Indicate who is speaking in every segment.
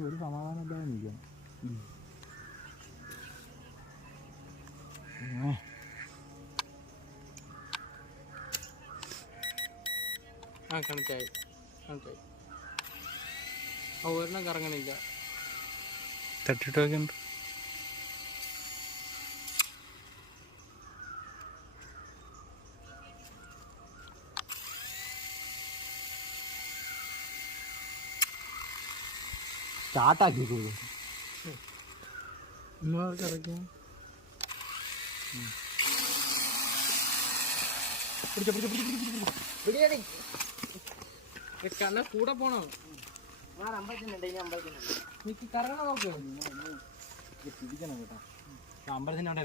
Speaker 1: ഒരു സമാധാനം ഇല്ലാതെ
Speaker 2: ആ കണക്കായി കണക്കായി. ആ ഒരെണ്ണം കറങ്ങണില്ല.
Speaker 3: തട്ടിട്ടൊക്കെ ഉണ്ട്
Speaker 1: സ്റ്റാർട്ടാക്കി
Speaker 2: പോണോ?
Speaker 1: നിങ്ങൾ ഞാൻ അവിടെ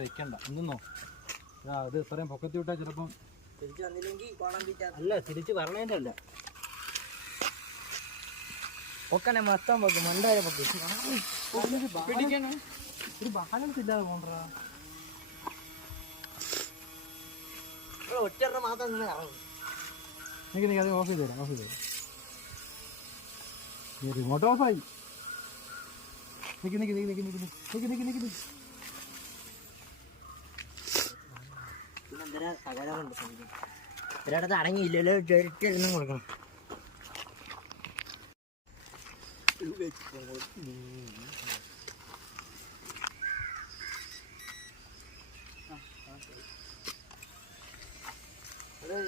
Speaker 1: വെക്കണ്ട. എന്തെന്നോ ഇത് ഇത്രയും പൊക്കത്തി വിട്ടാൽ ചിലപ്പം തിരിച്ചു അല്ല തിരിച്ച് വരണേന്റെ അല്ല.
Speaker 4: പൊക്കനെ മൊത്തം പൊക്കും മണ്ടായ പൊക്കും.
Speaker 1: ഒരു ബാലൻസ് ഇല്ലാതെ പോണ്ടാ
Speaker 4: ഒറ്റ മാത്രം
Speaker 1: നിങ്ങൾ ഓഫ് ചെയ്ത് തരാം ഓഫ് ചെയ്ത് തരാം. റിമോട്ട് ഓഫായി നിക്ക് നിക്ക് നിക്ക് നിക്ക് നിക്ക് നിക്ക് നിക്ക് നിക്ക്
Speaker 4: ഒരിടത്ത് അടങ്ങിയില്ലല്ലോ ചെറുട്ടിരുന്നും കൊടുക്കണം.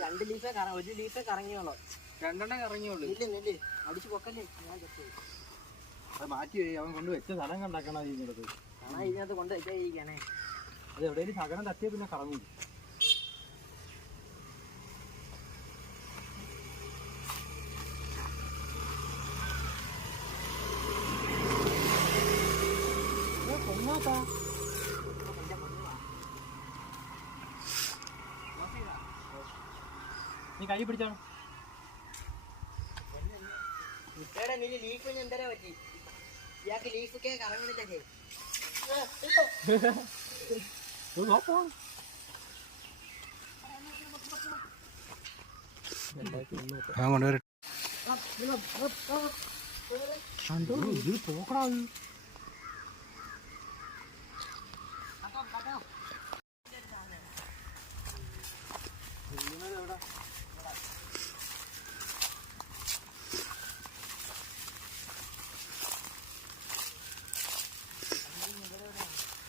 Speaker 4: രണ്ട് ലീഫേ കറങ്ങി ഒരു ലീഫേ കറങ്ങിയോളൂ
Speaker 2: രണ്ടെണ്ണം കറങ്ങിയോളൂ
Speaker 4: ഇല്ല നെല്ല് അടിച്ച് പൊക്കല്ലേ? ഞാൻ
Speaker 1: അത് മാറ്റി അവൻ കൊണ്ട് വെച്ച സ്ഥലം കണ്ടാക്കണം ഇതിനകത്ത്
Speaker 4: കാണാൻ ഇതിനകത്ത് കൊണ്ട് വെച്ചായിരിക്കണേ
Speaker 1: അത് എവിടെയെങ്കിലും ശകലം തട്ടിയ പിന്നെ കറങ്ങും. നീ കൈ പിടിച്ചോ.
Speaker 4: മുട്ടയുടെ നെല്ല് ലീഫ് എന്തരാ പറ്റി? ഇയാൾക്ക് ലീഫൊക്കെ കറങ്ങണില്ല ചേ
Speaker 3: ഞാൻ കൊണ്ടുവരട്ടെ.
Speaker 1: ഇത് പോക്കടാ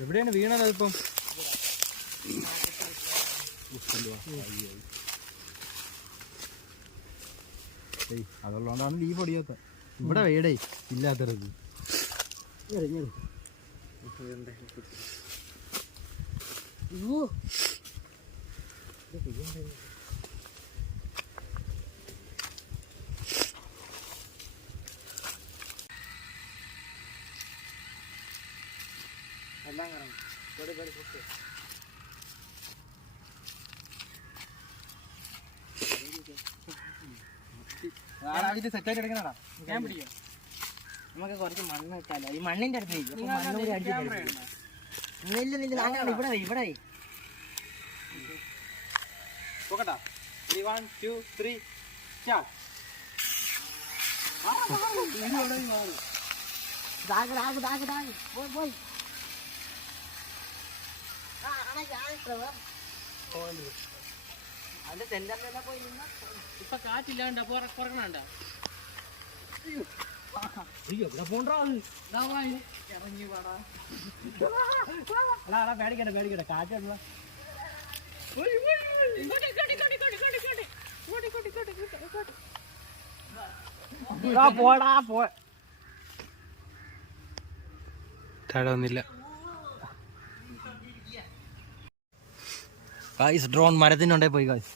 Speaker 1: എവിടെയാണ് വീണത് അതിപ്പം? അതുള്ളതുകൊണ്ടാണ് ലീവ് അടിയാത്ത. ഇവിടെ വേടേ ഇല്ലാത്തത്
Speaker 4: ഓ
Speaker 1: സെറ്റായിട്ട് എടുക്കണടാ
Speaker 2: ഞാൻ പിടിക്കാം
Speaker 4: നമുക്ക് കുറച്ച് മണ്ണ് വെക്കാലോ ഈ മണ്ണിന്റെ അടുത്ത്.
Speaker 2: ഇടണം
Speaker 4: നെല്ല് അങ്ങനെ ഇവിടെ ഇവിടെ വെയ്.
Speaker 2: പോകട്ടാ three one two three start
Speaker 4: ദാഗ് ദാഗ് ദാഗ് ദാഗ് പോയ് പോയ് ആ, ആണെ ഞാൻ ഇത്രവേ. അതിന്റെ സെന്ററിലെല്ലാം പോയി നിന്നാ?
Speaker 2: ഇപ്പൊ കാറ്റില്ലാണ്ട
Speaker 1: പോണ്ടാ
Speaker 2: ഇറങ്ങി പാടാ
Speaker 1: പേടിക്കട്ടെ പേടിക്കട്ടെ കാറ്റുള്ള പോടാ പോ.
Speaker 3: താഴെ വന്നില്ല. ഗായ്സ് ഡ്രോൺ മരത്തിനുണ്ടേ പോയി ഗായ്സ്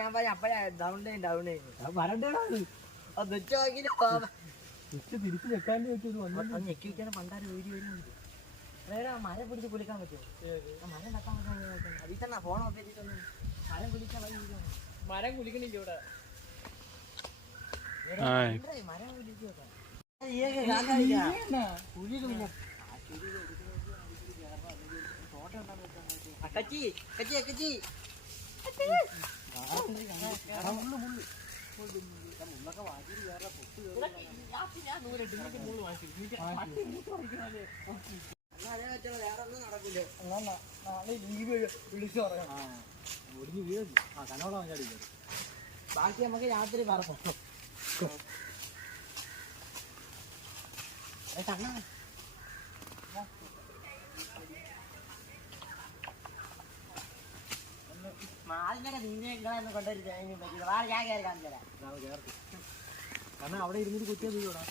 Speaker 4: ഞാൻ പറഞ്ഞ അപ്പഴേ ഡൗൺ
Speaker 1: ചെയ്യും
Speaker 4: ഡൗൺ ചെയ്യും. വരണ്ടേടാ
Speaker 1: തിരിച്ച് ഞെക്കാൻ
Speaker 4: പണ്ടാരം വീഡിയോ വരുന്നുണ്ട്. മരം പിടിച്ച് കുളിക്കാൻ പറ്റുമോ? മരം തക്കാൻ പറ്റുമോ അതിൽ തന്നെ ഫോൺ ഓഫ് ചെയ്തിട്ടൊന്നും മരം കുളിക്കാൻ ഇല്ല.
Speaker 2: മരം കുളിക്കണില്ല ഇവിടെ.
Speaker 4: മരം കാണാനില്ല. അക്കച്ചി അക്കച്ചി അക്കച്ചി എന്നാ അതേ പറ്റുള്ളൂ, വേറെ ഒന്നും നടക്കൂല.
Speaker 1: നാളെ ലീവ് വിളിച്ചു പറയാം ഒടിഞ്ഞു വീഴി. ആ കനോളം ചാടിക്കും
Speaker 4: ബാക്കി നമുക്ക് രാത്രി പറഞ്ഞു കണ്ണ. മാലിന്റെ നീന്തങ്ങളൊന്നും കൊണ്ടുവരും പറ്റില്ല. വേറെ ഞാൻ കയറി കാണിച്ചു തരാം.
Speaker 1: കാരണം അവിടെ ഇരുന്നിട്ട് കുത്തിയാൽ വീഴോടാ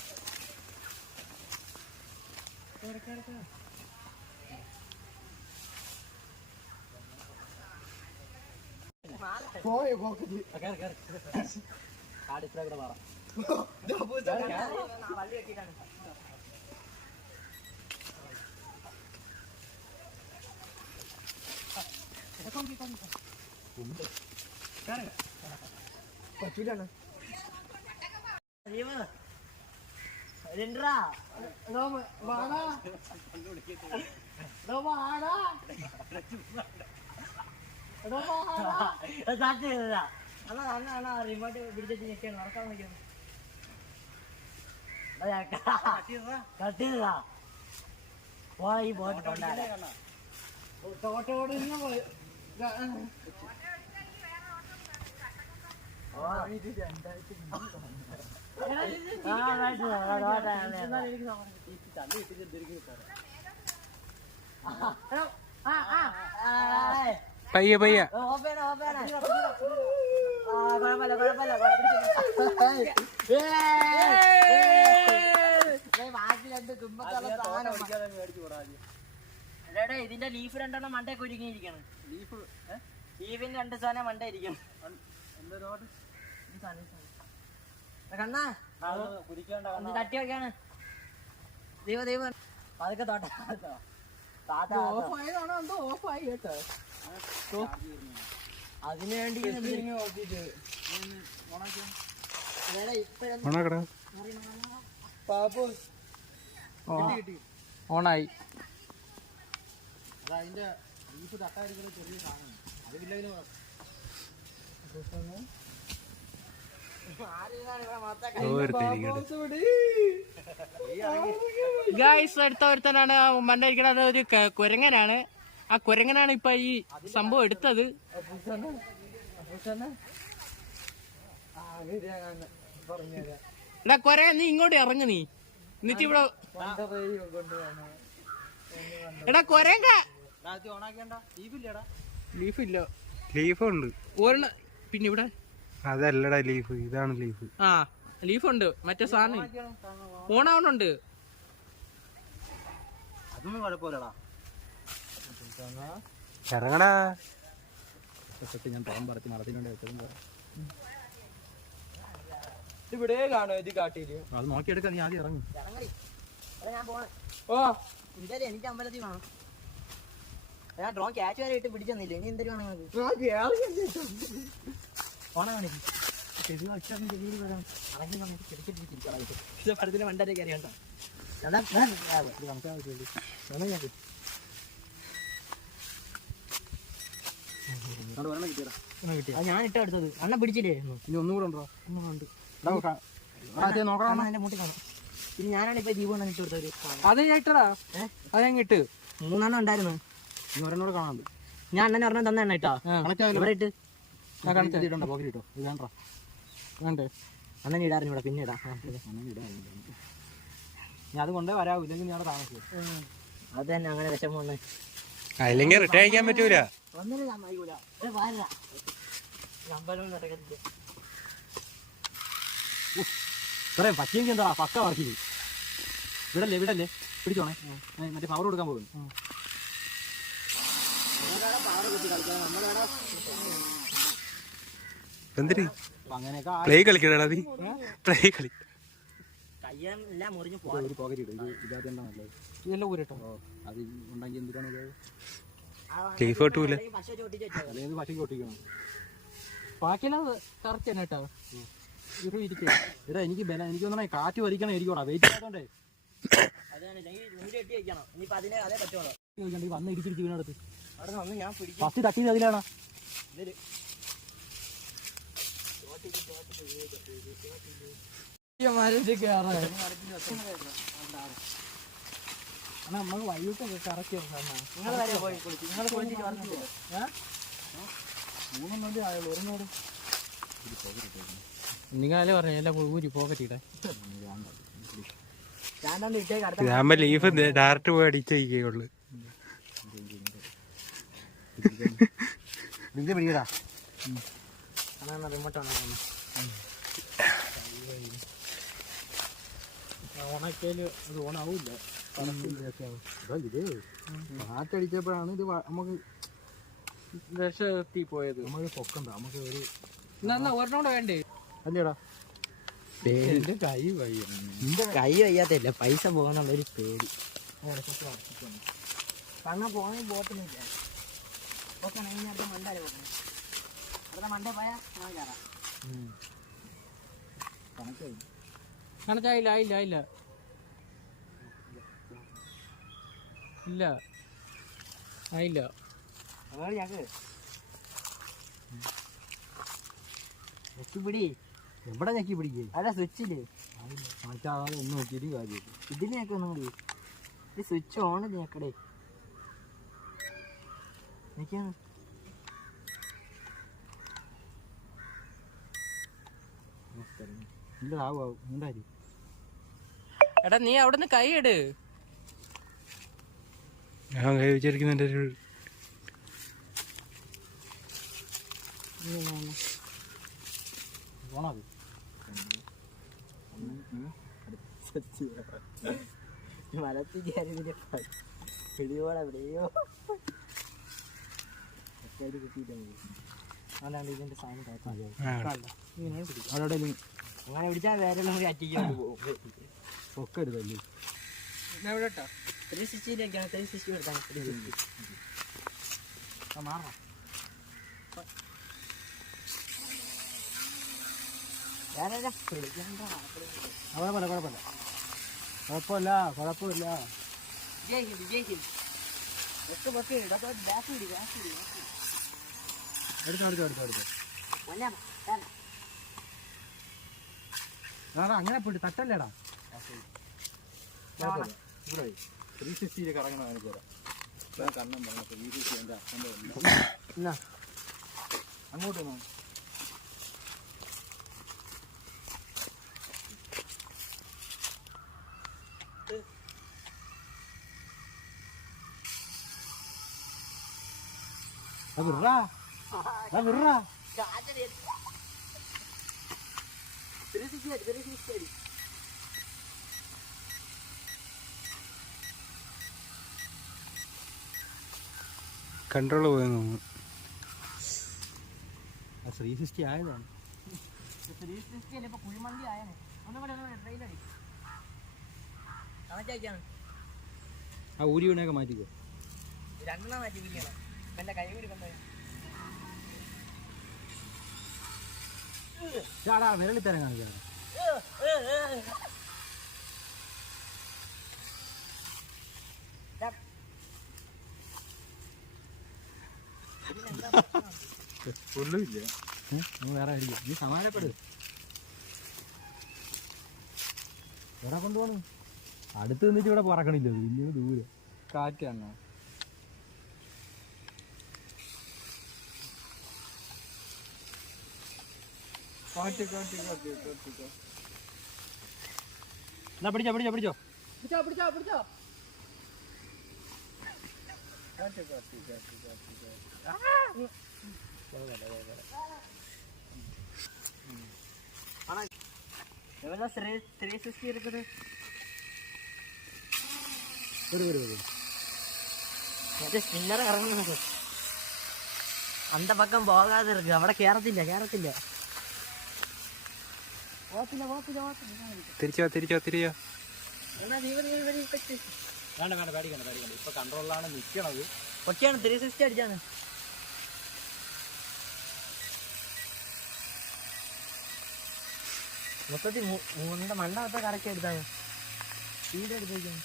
Speaker 1: പോയോ പോക്കറ്റ് കയറി കയറി ആ ഡിസ്പ്ലേ കൂടെ മാറാം
Speaker 4: വള്ളി കെട്ടിയിട്ടാണ് അണ്ണാ റിമോട്ട് പിടിച്ചിട്ട് നിൽക്കണം നടക്കാൻ നിൽക്കണം കട്ടിയതാ പോയി ബോട്ട് കൊണ്ടാടാ
Speaker 1: തോട്ടോട്
Speaker 3: പയ്യെ പയ്യെ
Speaker 4: ആ ആ. കുഴപ്പമില്ല സാധനം എടാ ഇതിന്റെ ലീഫ് രണ്ടെണ്ണം മണ്ടേ കുരുങ്ങിയിരിക്കണം.
Speaker 1: ലീഫ്
Speaker 4: ലീഫിന് രണ്ട് സാധനം മണ്ടേ ഇരിക്കണം. കണ്ണാ. തട്ടി വെക്കാണ്. ദൈവ ദൈവം. അതൊക്കെ തോട്ട താത്ത
Speaker 1: ഓഫായതാണോ എന്തോ ഓഫായി കേട്ടോ.
Speaker 4: അതിനു വേണ്ടി
Speaker 3: ഓണാക്കടാ ഓണായി.
Speaker 1: അത് അതിന്റെ ലീഫ് തട്ടായിരിക്കുന്ന ചെറിയ സാധനം. അത് വില്ലതിന്
Speaker 2: ഗായ്സ് അടുത്ത ഒരുത്തനാണ് മണ്ടയിരിക്കണത് ഒരു കുരങ്ങനാണ്. ആ കുരങ്ങനാണ് ഇപ്പൊ ഈ സംഭവം എടുത്തത്.
Speaker 1: എന്താ
Speaker 2: എടാ കുരങ്ങ നീ ഇങ്ങോട്ട് ഇറങ്ങു നീ. എന്നിട്ട് ഇവിടെ എടാ കുരങ്ങ.
Speaker 1: ഓണാക്കേണ്ട ലീഫില്ലടാ
Speaker 2: ലീഫ് ഇല്ല
Speaker 3: ലീഫ് ഉണ്ട്
Speaker 2: ഒരെണ്ണ പിന്നെ ഇവിടെ?
Speaker 3: അതല്ലടാ ലീഫ് ഇതാണ് ലീഫ്.
Speaker 2: ആ ലീഫ് ഉണ്ട് മറ്റേ സാധനം. ഓണാവണുണ്ട്.
Speaker 1: അതൊന്നും കുഴപ്പമില്ലടാ.
Speaker 3: ഇറങ്ങടാ.
Speaker 1: ഞാൻ തോം പറത്തി നടത്തിനുണ്ട് വെച്ചതും ഇവിടെ കാണോ ഇത് കാട്ടിയിൽ. അത് നോക്കിയെടുക്കാൻ നീ ആദ്യം ഇറങ്ങി. ഓ.
Speaker 4: എനിക്ക് അമ്പലത്തിൽ വേണം ഞാൻ ഡ്രോൺ ക്യാച്ച് വരെ ഇട്ട് പിടിച്ചെന്നില്ല ഇനി എന്തൊരു കയറി കണ്ടോ ഞാൻ ഇട്ട എടുത്തത് അണ്ണ പിടിച്ചില്ലേ?
Speaker 1: ഇനി ഒന്നുകൂടെ ഉണ്ടോ.
Speaker 4: ഒന്നുകൂടെ
Speaker 1: നോക്കണം
Speaker 4: എന്റെ മുട്ടി കാണാം. ഇനി ഞാനാണ് ഇപ്പൊ ദീപം ഇട്ട് കൊടുത്തത്
Speaker 2: അത് ഞാൻ ഇട്ടടാ അത് ഞാൻ ഇട്ട്
Speaker 4: മൂന്നെണ്ണം ഉണ്ടായിരുന്നു.
Speaker 1: ഇനി ഒരെണ്ണോട് കാണാൻ
Speaker 4: ഞാൻ അണ്ണനെ ഒരെണ്ണം തന്നെ എണ്ണ ഇട്ടാ. ഇവിടെ ഇട്ട്.
Speaker 1: ഞാൻ പോക്കറ്റ് കിട്ടോ ഇത് വേണ്ട.
Speaker 4: അണ്ണൻ ഇടാറിന് ഇവിടെ പിന്നെ ഇടാം.
Speaker 1: ഞാൻ അത് കൊണ്ടേ വരാവൂ. ഇല്ലെങ്കിൽ അവിടെ താമസിക്കും.
Speaker 4: അത് തന്നെ അങ്ങനെ വിഷമം
Speaker 3: അല്ലെങ്കിൽ റിട്ടേൺ അയക്കാൻ പറ്റൂല.
Speaker 4: ഒന്നിനും ഞാൻ മൈകൂല വാര അമ്പലം നടക്കത്തില്ല
Speaker 1: പറയാം പറ്റിയെങ്കിൽ എന്താ പക്ക വർക്കില്ല വിടല്ലേ വിടല്ലേ? പിടിച്ചോണേ. ഏ, മറ്റേ പവർ കൊടുക്കാൻ പോകുന്നു.
Speaker 3: എന്തിരി പ്ലേ കളിക്കണടാ നീ. പ്ലേ കളി.
Speaker 2: ഇതെല്ലാം ഊരട്ടോ?
Speaker 1: അത് ഉണ്ടാക്കി എന്തിനാണ്
Speaker 3: ലീഫ് കിട്ടൂല
Speaker 2: ബാക്കിയെല്ലാം കറക്റ്റ് തന്നെ കേട്ടോ ഇരു ഇരിക്കുക
Speaker 1: എടാ എനിക്ക് ബല എനിക്ക് തോന്നണേ കാറ്റ് വരിക്കണം ഇരിക്കോടാ വെയിറ്റ്
Speaker 4: ഈ
Speaker 1: വന്ന് ഇടിച്ചിരിച്ച് വീണടുത്ത് ഫസ്റ്റ് തട്ടിയത് അതിലാണ്
Speaker 4: ഇതിൽ
Speaker 2: മരത്തിൽ കയറാ നമുക്ക് വൈകിട്ടൊക്കെ കറക്റ്റ്
Speaker 4: നിങ്ങൾ വരെ പോയി കുളിച്ച് നിങ്ങൾ കുളിച്ചിട്ട് പോകും
Speaker 1: മൂന്നെണ്ണം ആയുള്ളൂ ഒരെണ്ണോട്
Speaker 2: നിങ്ങളല്ലേ പറഞ്ഞു എല്ലാം ഊരി പോക്കറ്റ് ഇടേ
Speaker 4: ഞാൻ തന്നെ ഇട്ടേക്ക് അടുത്ത
Speaker 3: ഇതാകുമ്പോ ലീഫ് ഡയറക്റ്റ് പോയി അടിച്ചേക്കുള്ളൂ
Speaker 1: പിടിക്കടാ
Speaker 2: റിമോട്ടാണ് അത് ഓണാവൂല
Speaker 1: ഇത് കാറ്റടിച്ചപ്പോഴാണ് ഇത് നമുക്ക്
Speaker 2: എത്തി പോയത്
Speaker 1: നമുക്ക് പൊക്കണ്ട നമുക്ക് ഒരു
Speaker 2: ഒരെണ്ണോടെ ഒരെണ്ണം വേണ്ടേ?
Speaker 1: അല്ലേടാ.
Speaker 2: പേരിന്റെ കൈ വയ്യ.
Speaker 4: കൈ വയ്യാത്തല്ല പൈസ പോകാനുള്ള ഒരു പേടി. കണ്ണ പോകണേ ബോട്ടിനില്ല മണ്ടാലേ പോകണേ അടുത്ത മണ്ടേ പോയാ ഞാൻ കയറാം
Speaker 1: കണക്കായി
Speaker 2: കണച്ചായില്ല ആയില്ല ആയില്ല. ഇല്ല. ആയില്ല.
Speaker 1: എവിടെ ഞെക്കി പിടിക്കേ
Speaker 4: അല്ല സ്വിച്ചിൽ
Speaker 1: കണക്കാകാതെ ഒന്ന് നോക്കിയിട്ട് കാര്യമില്ല
Speaker 4: ഒന്നും കൂടി ഈ സ്വിച്ച് ഓൺ ഞെക്കടേ. എനിക്കാണ്
Speaker 1: ഇല്ല ആവും
Speaker 2: എടാ നീ അവിടുന്ന് കൈ ഇട്.
Speaker 3: ഞാൻ കൈ ഒരു
Speaker 4: ഇതിന്റെ സാധനം കേൾക്കാം
Speaker 3: ആ,
Speaker 1: അവിടെ
Speaker 4: അങ്ങനെ പിടിച്ചാൽ വേറെ കൂടി അറ്റിക്കാൻ പോകും.
Speaker 1: ഒക്കെ എടുത്തല്ലേ
Speaker 2: എവിടെ ഇട്ടോ
Speaker 4: ത്രീ സിക്സ്റ്റിയിലേക്കാണ് ത്രീ സിക്സ്റ്റി എടുക്കാൻ ത്രീ സിക്സ്റ്റി മാറണം
Speaker 1: കുഴപ്പമില്ല കുഴപ്പമില്ല. കുഴപ്പമില്ല കുഴപ്പമില്ല
Speaker 4: വിജയിക്കും വിജയിക്കും ബസ് ബസ് ഇടത്തോ ബാക്ക് പിടി ബാക്ക്
Speaker 1: എടുത്തോ എടുത്തോ എടുത്തോ എടുത്തോ അങ്ങനെ പോയിട്ട് തട്ടല്ലേടാ? ഇവിടെ ത്രീ സിക്സ്റ്റിയിൽ കറങ്ങണ കാണിച്ചു തരാം ഞാൻ കണ്ണം പറഞ്ഞു ത്രീ സിക്സ്റ്റി എന്റെ അച്ഛന്റെ
Speaker 4: എന്നാ
Speaker 1: അങ്ങോട്ട് വന്നോ. അത് വിട്റാ. അത് വിട്റാ.
Speaker 4: ത്രീ സിക്സ്റ്റി അടി ത്രീ സിക്സ്റ്റി
Speaker 3: കൺട്രോൾ പോയെന്ന് തോന്നുന്നു.
Speaker 1: ത്രീ സിക്സ്റ്റി ആയതാണ്. ആ ഊരി വീണൊക്കെ മാറ്റിക്കോ.
Speaker 4: രണ്ടെണ്ണം മാറ്റി വിളിക്കണം എന്റെ കൈ കൂടി കൊണ്ടുപോയി
Speaker 1: വിരളിത്തരം വിരളി ഒന്നുമില്ല വേറെ അടിക്കും നീ സമാനപ്പെടു എവിടെ കൊണ്ടുപോകണം അടുത്ത് നിന്നിട്ട് ഇവിടെ പറക്കണില്ല. വലിയ ദൂരെ.
Speaker 2: കാറ്റാണ്. കാറ്റ് കാറ്റ് കാറ്റ് കാറ്റ്
Speaker 1: എന്നാ പിടിച്ചോ പിടിച്ചോ പിടിച്ചോ.
Speaker 2: പിടിച്ചോ പിടിച്ചോ പിടിച്ചോ. കാറ്റ് കാറ്റ് കാറ്റ് കാറ്റ്
Speaker 4: எவ்வளோ த்ரீ த்ரீ சிக்ஸ்டி இருக்குது
Speaker 1: വരൂ വരൂ വരൂ
Speaker 4: മറ്റേ സ്പിന്നർ ഇറങ്ങുന്നത് அந்த பக்கம் போகாது இருக்கு അവിടെ കേറത്തില്ല കേറത്തില്ല പോത്തില്ല പോത്തില്ല പോത്തില്ല
Speaker 3: തിരിച്ചോ തിരിച്ചോ തിരിച്ചോ
Speaker 4: എന്നാ ജീവൻ ജീവൻ ഇപ്പറ്റ്
Speaker 1: വേണ്ട വേണ്ട പേടിക്കണ്ട പേടിക്കണ്ട ഇപ്പൊ കൺട്രോളിലാണ് നിൽക്കണത്
Speaker 4: ഒക്കെയാണ് ത്രീ സിക്സ്റ്റി അടിച്ചാണ് മൊത്തത്തിൽ മൂന്നിന്റെ മണ്ണൊക്കെ കറക്കി എടുത്താണ് സ്പീഡ് എടുത്തേക്കും.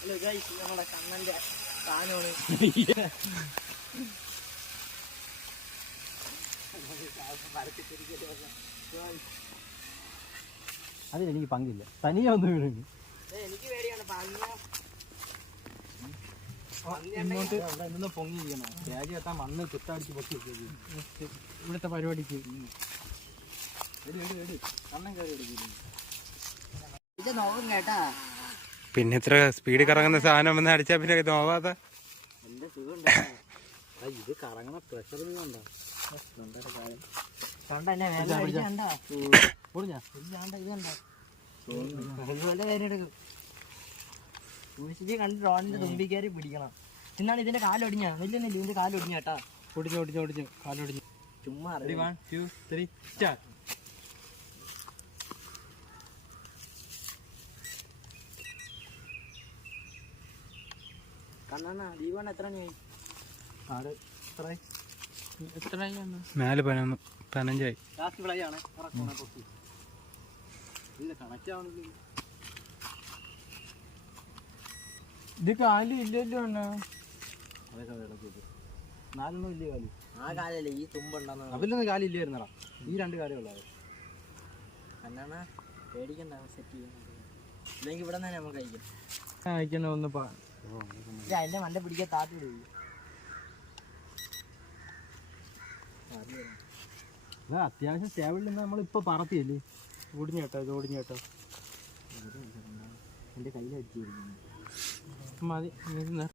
Speaker 4: ഹലോ ഗൈസ് നമ്മുടെ കണ്ണന്റെ സാധനമാണ്.
Speaker 1: അതിലെനിക്ക് പങ്കില്ല. തനിയെ ഒന്ന് വീടുണ്ട്
Speaker 4: എനിക്ക് പേടിയാണ്. പന്നിയെ
Speaker 1: ഇങ്ങോട്ട് അവിടെ നിന്ന് പൊങ്ങിയിരിക്കണം. രാജി എത്താൻ മണ്ണ് കുത്തടിച്ച് പൊക്കി
Speaker 2: ഇവിടുത്തെ പരിപാടിക്ക്.
Speaker 1: എടി എടി എടി. കയറി എടുക്കില്ല
Speaker 4: ഇത് നോക്കും കേട്ടാ.
Speaker 3: പിന്നെ ഇത്ര സ്പീഡ് കറങ്ങുന്ന സാധനം വന്ന് അടിച്ചാ പിന്നെ നോവാത്ത.
Speaker 1: ഇത് കറങ്ങണ പ്രഷർ കണ്ടോ
Speaker 4: കണ്ട എന്നെ വേല കണ്ട
Speaker 1: പൊടിഞ്ഞാ
Speaker 4: ഇത് കണ്ട ഇത് കണ്ട അതുപോലെ കാര്യം എടുക്കും. സൂക്ഷിച്ച് കണ്ട് ഡ്രോണിന്റെ തുമ്പി കയറി പിടിക്കണം. എന്നാണ് ഇതിന്റെ കാലൊടിഞ്ഞ? വലിയ നെല്ലു ഇതിന്റെ കാലൊടിഞ്ഞ കേട്ടാ.
Speaker 2: ഒടിഞ്ഞു ഒടിഞ്ഞു ഒടിഞ്ഞു കാലൊടിഞ്ഞു.
Speaker 4: ചുമ്മാ
Speaker 1: ready one two
Speaker 4: three start എത്ര മണിയായി
Speaker 1: ആറ് എത്ര
Speaker 2: എത്രയാണ്
Speaker 3: നാല് പതിനൊന്ന് പതിനഞ്ചായി.
Speaker 1: ലാസ്റ്റ് ഫ്ലൈ ആണ്. ഇല്ല കണക്റ്റ് ആവണില്ല.
Speaker 2: ഇത് കാലി ഇല്ലല്ലോ അണ്ണാ.
Speaker 1: അതൊക്കെ ഇല്ലേ കാലി?
Speaker 4: ആ കാലല്ലേ ഈ തുമ്പുണ്ടെന്ന്
Speaker 1: രണ്ട് കാലേ ഉള്ളത്
Speaker 4: പേടിക്കണ്ട സെറ്റ് ചെയ്യാൻ ഇല്ലെങ്കിൽ ഇവിടെ തന്നെ നമുക്ക് കഴിക്കാം.
Speaker 2: അയക്കണ ഒന്ന്
Speaker 4: അതിന്റെ മണ്ട പിടിക്കാൻ താത്തി വിടും.
Speaker 1: അത്യാവശ്യം സ്റ്റേബിളിൽ നിന്ന് ഇപ്പൊ പറത്തിയല്ലേ?
Speaker 2: ഓടിഞ്ഞേട്ടോ കേട്ടോ ഇത് ഓടിഞ്ഞേട്ടോ എന്റെ
Speaker 1: എന്റെ 他妈
Speaker 2: 的，你在哪？